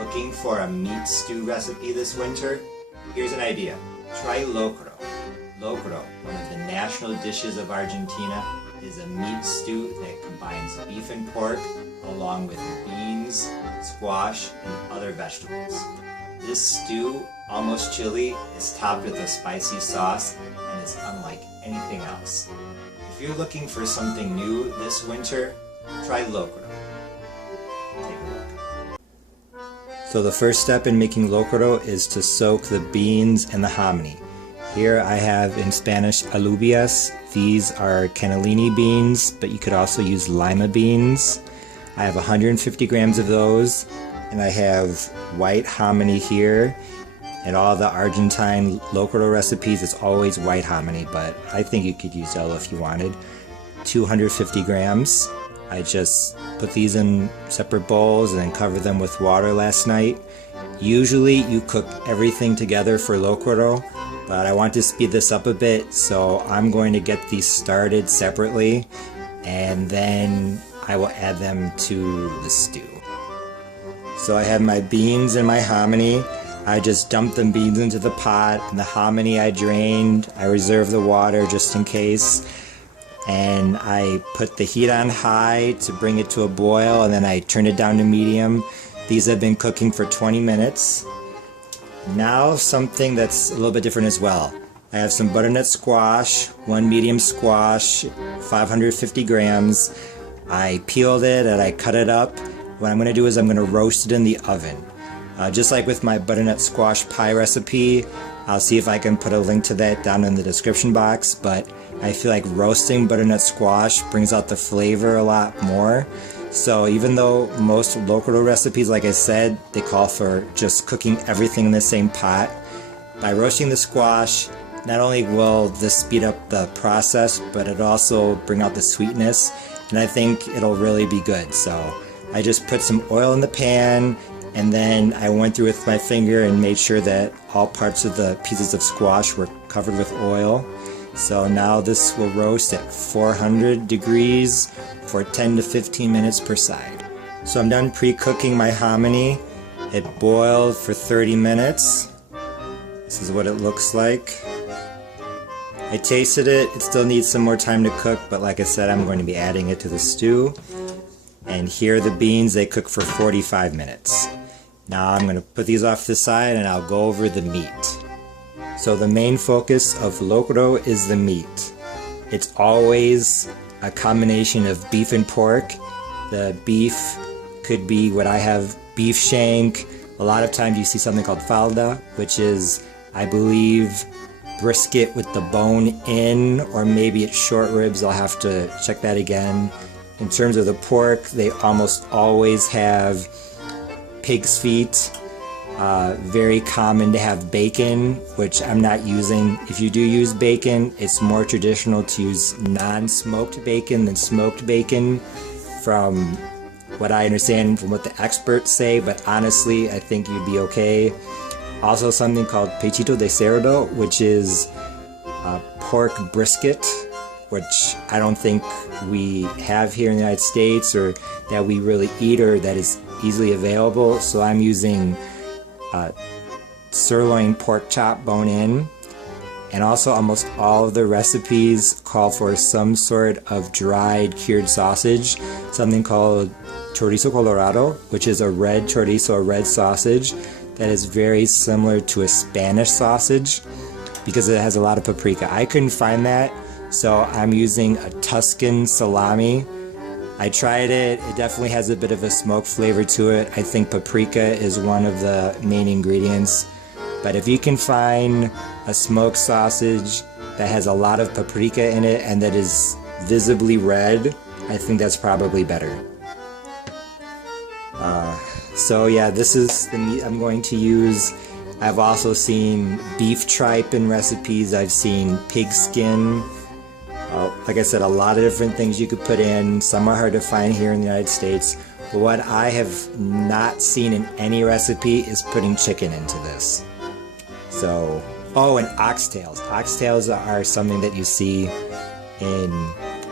Looking for a meat stew recipe this winter? Here's an idea. Try locro. Locro, one of the national dishes of Argentina, is a meat stew that combines beef and pork along with beans, squash, and other vegetables. This stew, almost chili, is topped with a spicy sauce and is unlike anything else. If you're looking for something new this winter, try locro. Take a look. So the first step in making locro is to soak the beans and the hominy. Here I have in Spanish alubias. These are cannellini beans, but you could also use lima beans. I have 150 grams of those, and I have white hominy here. In all the Argentine locro recipes, it's always white hominy, but I think you could use yellow if you wanted. 250 grams. I just put these in separate bowls and then covered them with water last night. Usually you cook everything together for locro, but I want to speed this up a bit, so I'm going to get these started separately, and then I will add them to the stew. So I have my beans and my hominy. I just dumped the beans into the pot, and the hominy I drained. I reserved the water just in case. And I put the heat on high to bring it to a boil, and then I turned it down to medium. These have been cooking for 20 minutes. Now something that's a little bit different as well. I have some butternut squash, one medium squash, 550 grams. I peeled it and I cut it up. What I'm going to do is I'm going to roast it in the oven. Just like with my butternut squash pie recipe, I'll see if I can put a link to that down in the description box, but I feel like roasting butternut squash brings out the flavor a lot more. So even though most locro recipes, like I said, they call for just cooking everything in the same pot, by roasting the squash, not only will this speed up the process, but it also bring out the sweetness, and I think it'll really be good. So I just put some oil in the pan, and then I went through with my finger and made sure that all parts of the pieces of squash were covered with oil. So now this will roast at 400 degrees for 10 to 15 minutes per side. So I'm done pre-cooking my hominy. It boiled for 30 minutes. This is what it looks like. I tasted it. It still needs some more time to cook, but like I said, I'm going to be adding it to the stew. And here are the beans. They cook for 45 minutes. Now I'm going to put these off to the side and I'll go over the meat. So the main focus of locro is the meat. It's always a combination of beef and pork. The beef could be what I have, beef shank. A lot of times you see something called falda, which is, I believe, brisket with the bone in, or maybe it's short ribs. I'll have to check that again. In terms of the pork, they almost always have pig's feet. Very common to have bacon, which I'm not using. If you do use bacon, it's more traditional to use non-smoked bacon than smoked bacon, from what I understand from what the experts say, but honestly, I think you'd be okay. Also something called pechito de cerdo, which is pork brisket, which I don't think we have here in the United States, or that we really eat, or that is easily available. So I'm using sirloin pork chop bone in, and also almost all of the recipes call for some sort of dried cured sausage, something called chorizo colorado, which is a red chorizo, a red sausage that is very similar to a Spanish sausage because it has a lot of paprika. I couldn't find that, so I'm using a Tuscan salami. I tried it. It definitely has a bit of a smoke flavor to it. I think paprika is one of the main ingredients. But if you can find a smoked sausage that has a lot of paprika in it and that is visibly red, I think that's probably better. So yeah, this is the meat I'm going to use. I've also seen beef tripe in recipes. I've seen pig skin. Like I said, a lot of different things you could put in. Some are hard to find here in the United States. But what I have not seen in any recipe is putting chicken into this. So, oh, and oxtails. Oxtails are something that you see in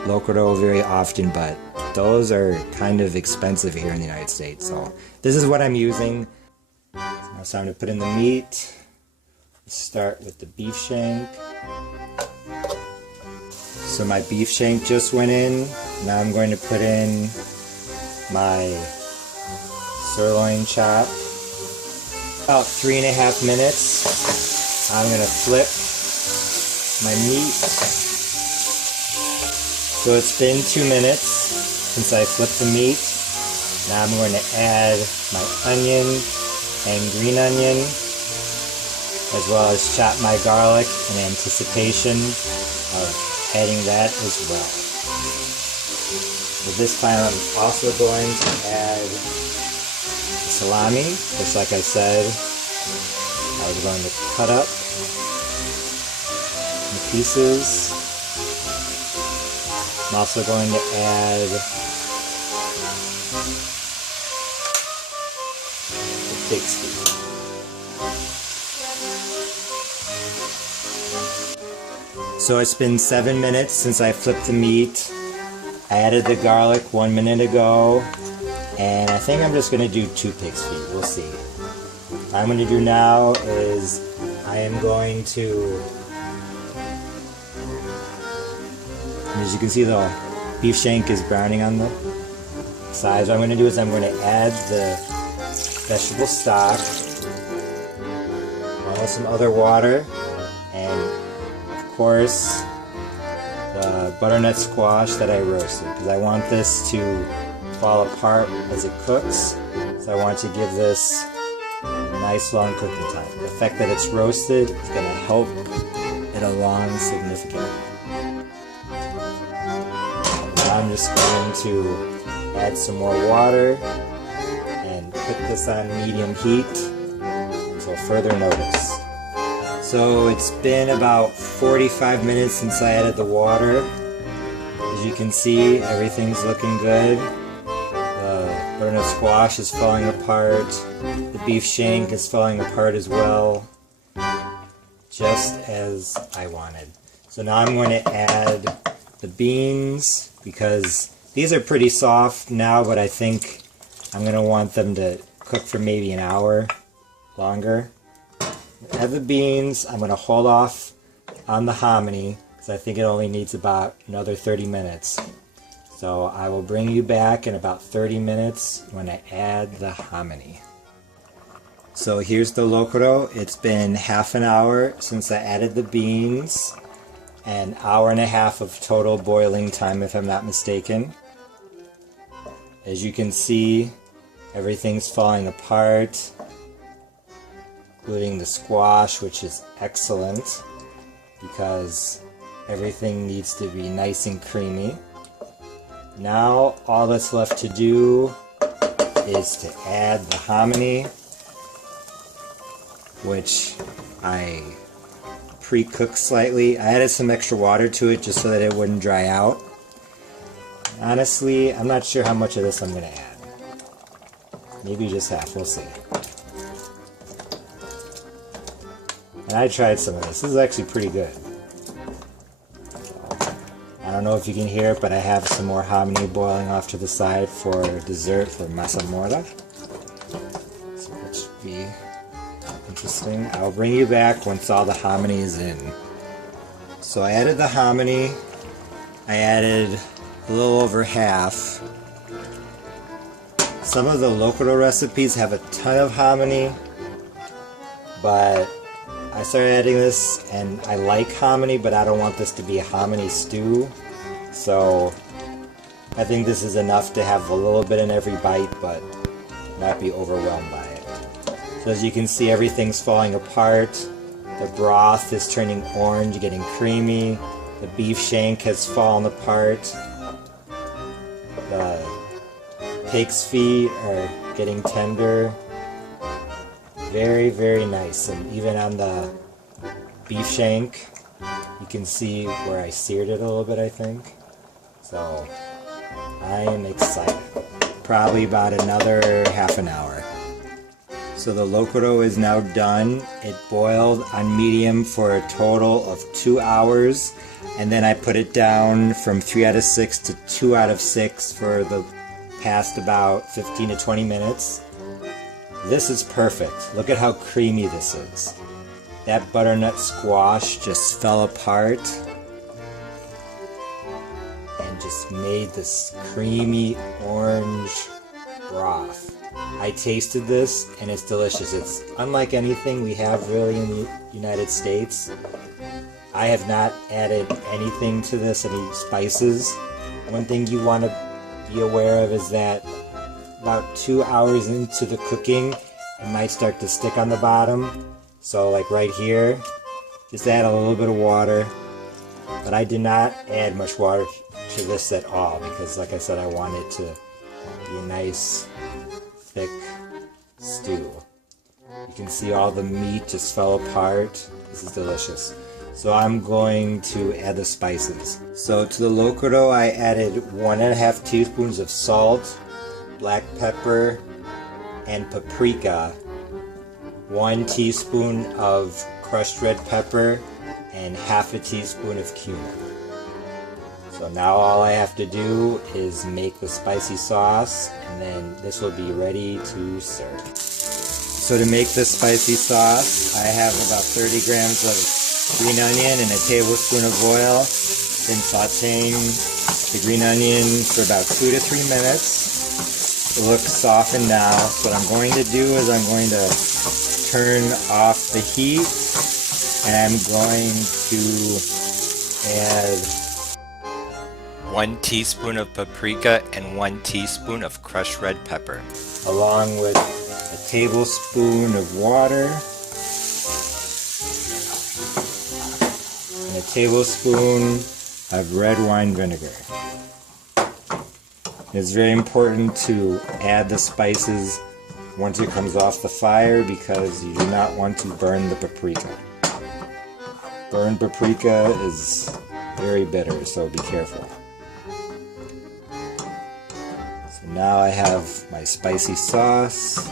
locro very often, but those are kind of expensive here in the United States. So this is what I'm using. Now it's time to put in the meat. Let's start with the beef shank. So my beef shank just went in. Now I'm going to put in my sirloin chop. About 3.5 minutes. I'm going to flip my meat. So it's been 2 minutes since I flipped the meat. Now I'm going to add my onion and green onion, as well as chop my garlic in anticipation of adding that as well. So this time I'm also going to add the salami, just like I said. I was going to cut up in pieces. I'm also going to add the pig's feet. So it's been 7 minutes since I flipped the meat. I added the garlic 1 minute ago, and I think I'm just going to do 2 pig's feet. We'll see. What I'm going to do now is I am going to, as you can see, the beef shank is browning on the sides. What I'm going to do is I'm going to add the vegetable stock, along with some other water, and of course the butternut squash that I roasted, because I want this to fall apart as it cooks. So I want to give this a nice long cooking time. The fact that it's roasted is going to help it along significantly. I'm just going to add some more water and put this on medium heat until further notice. So it's been about 45 minutes since I added the water. As you can see, everything's looking good. The butternut squash is falling apart. The beef shank is falling apart as well, just as I wanted. So now I'm going to add the beans, because these are pretty soft now, but I think I'm going to want them to cook for maybe an hour longer. Add the beans. I'm going to hold off on the hominy, because I think it only needs about another 30 minutes. So I will bring you back in about 30 minutes when I add the hominy. So here's the locro. It's been half an hour since I added the beans. An hour and a half of total boiling time, if I'm not mistaken. As you can see, everything's falling apart, including the squash, which is excellent because everything needs to be nice and creamy. Now all that's left to do is to add the hominy, which I pre-cooked slightly. I added some extra water to it just so that it wouldn't dry out. Honestly, I'm not sure how much of this I'm going to add. Maybe just half, we'll see. And I tried some of this. This is actually pretty good. So, I don't know if you can hear it, but I have some more hominy boiling off to the side for dessert, for masa mora. So that should be interesting. I'll bring you back once all the hominy is in. So I added the hominy. I added a little over half. Some of the Locro recipes have a ton of hominy, but I started adding this and I like hominy, but I don't want this to be a hominy stew. So I think this is enough to have a little bit in every bite, but not be overwhelmed by it. So as you can see, everything's falling apart. The broth is turning orange, getting creamy. The beef shank has fallen apart. The pig's feet are getting tender. Very, very nice. And even on the beef shank, you can see where I seared it a little bit, I think. So I am excited. Probably about another half an hour. So the locro is now done. It boiled on medium for a total of 2 hours, and then I put it down from 3 out of 6 to 2 out of 6 for the past about 15 to 20 minutes. This is perfect. Look at how creamy this is. That butternut squash just fell apart and just made this creamy orange broth. I tasted this and it's delicious. It's unlike anything we have really in the United States. I have not added anything to this, any spices. One thing you want to be aware of is that about 2 hours into the cooking, it might start to stick on the bottom. So like right here, just add a little bit of water. But I did not add much water to this at all because like I said, I want it to be a nice thick stew. You can see all the meat just fell apart. This is delicious. So I'm going to add the spices. So to the locro, I added 1.5 teaspoons of salt, black pepper, and paprika, 1 teaspoon of crushed red pepper, and half a teaspoon of cumin. So now all I have to do is make the spicy sauce, and then this will be ready to serve. So to make this spicy sauce, I have about 30 grams of green onion and a tablespoon of oil. Been sauteing the green onion for about 2 to 3 minutes. It looks softened now. So what I'm going to do is I'm going to turn off the heat and I'm going to add 1 teaspoon of paprika and 1 teaspoon of crushed red pepper, along with a tablespoon of water and a tablespoon of red wine vinegar. It's very important to add the spices once it comes off the fire because you do not want to burn the paprika. Burned paprika is very bitter, so be careful. So now I have my spicy sauce.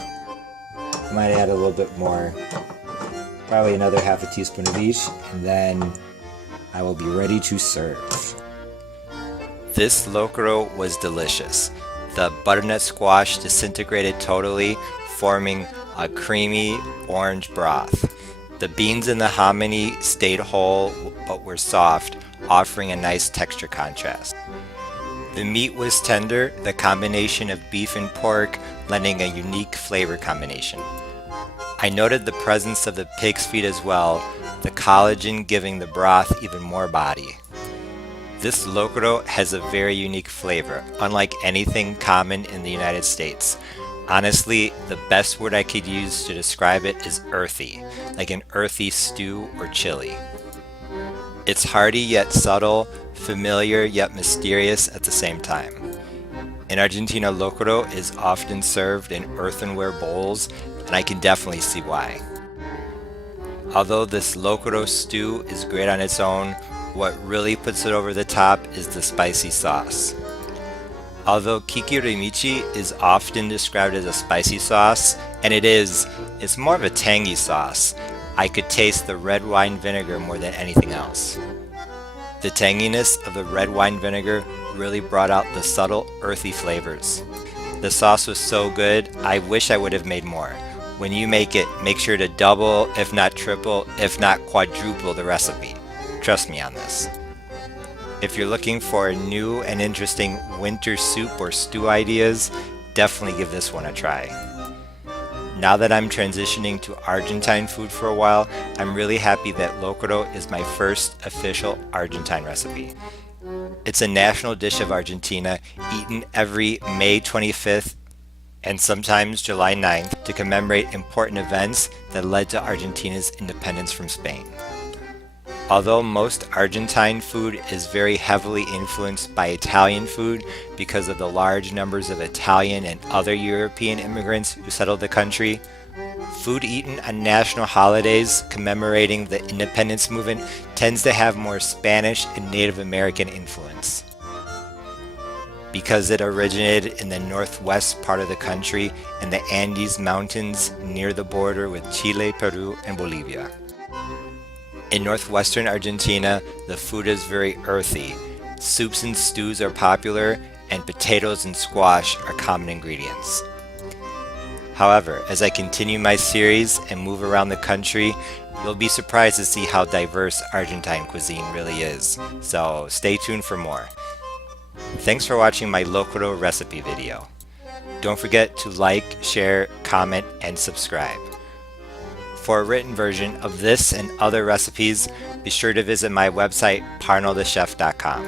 I might add a little bit more, probably another half a teaspoon of each, and then I will be ready to serve. This locro was delicious. The butternut squash disintegrated totally, forming a creamy orange broth. The beans in the hominy stayed whole but were soft, offering a nice texture contrast. The meat was tender, the combination of beef and pork lending a unique flavor combination. I noted the presence of the pig's feet as well, the collagen giving the broth even more body. This locro has a very unique flavor, unlike anything common in the United States. Honestly, the best word I could use to describe it is earthy, like an earthy stew or chili. It's hearty yet subtle, familiar yet mysterious at the same time. In Argentina, locro is often served in earthenware bowls, and I can definitely see why. Although this locro stew is great on its own, what really puts it over the top is the spicy sauce. Although kikirimichi is often described as a spicy sauce, and it's more of a tangy sauce. I could taste the red wine vinegar more than anything else. The tanginess of the red wine vinegar really brought out the subtle, earthy flavors. The sauce was so good, I wish I would have made more. When you make it, make sure to double, if not triple, if not quadruple the recipe. Trust me on this. If you're looking for new and interesting winter soup or stew ideas, definitely give this one a try. Now that I'm transitioning to Argentine food for a while, I'm really happy that locro is my first official Argentine recipe. It's a national dish of Argentina, eaten every May 25th and sometimes July 9th to commemorate important events that led to Argentina's independence from Spain. Although most Argentine food is very heavily influenced by Italian food because of the large numbers of Italian and other European immigrants who settled the country, food eaten on national holidays commemorating the independence movement tends to have more Spanish and Native American influence. Because it originated in the northwest part of the country and the Andes Mountains near the border with Chile, Peru, and Bolivia. In northwestern Argentina, the food is very earthy. Soups and stews are popular, and potatoes and squash are common ingredients. However, as I continue my series and move around the country, you'll be surprised to see how diverse Argentine cuisine really is. So stay tuned for more. Thanks for watching my Locro recipe video. Don't forget to like, share, comment, and subscribe. For a written version of this and other recipes, be sure to visit my website, parnellthechef.com.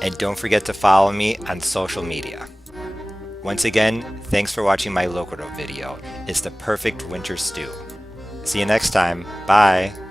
And don't forget to follow me on social media. Once again, thanks for watching my Locro video. It's the perfect winter stew. See you next time. Bye!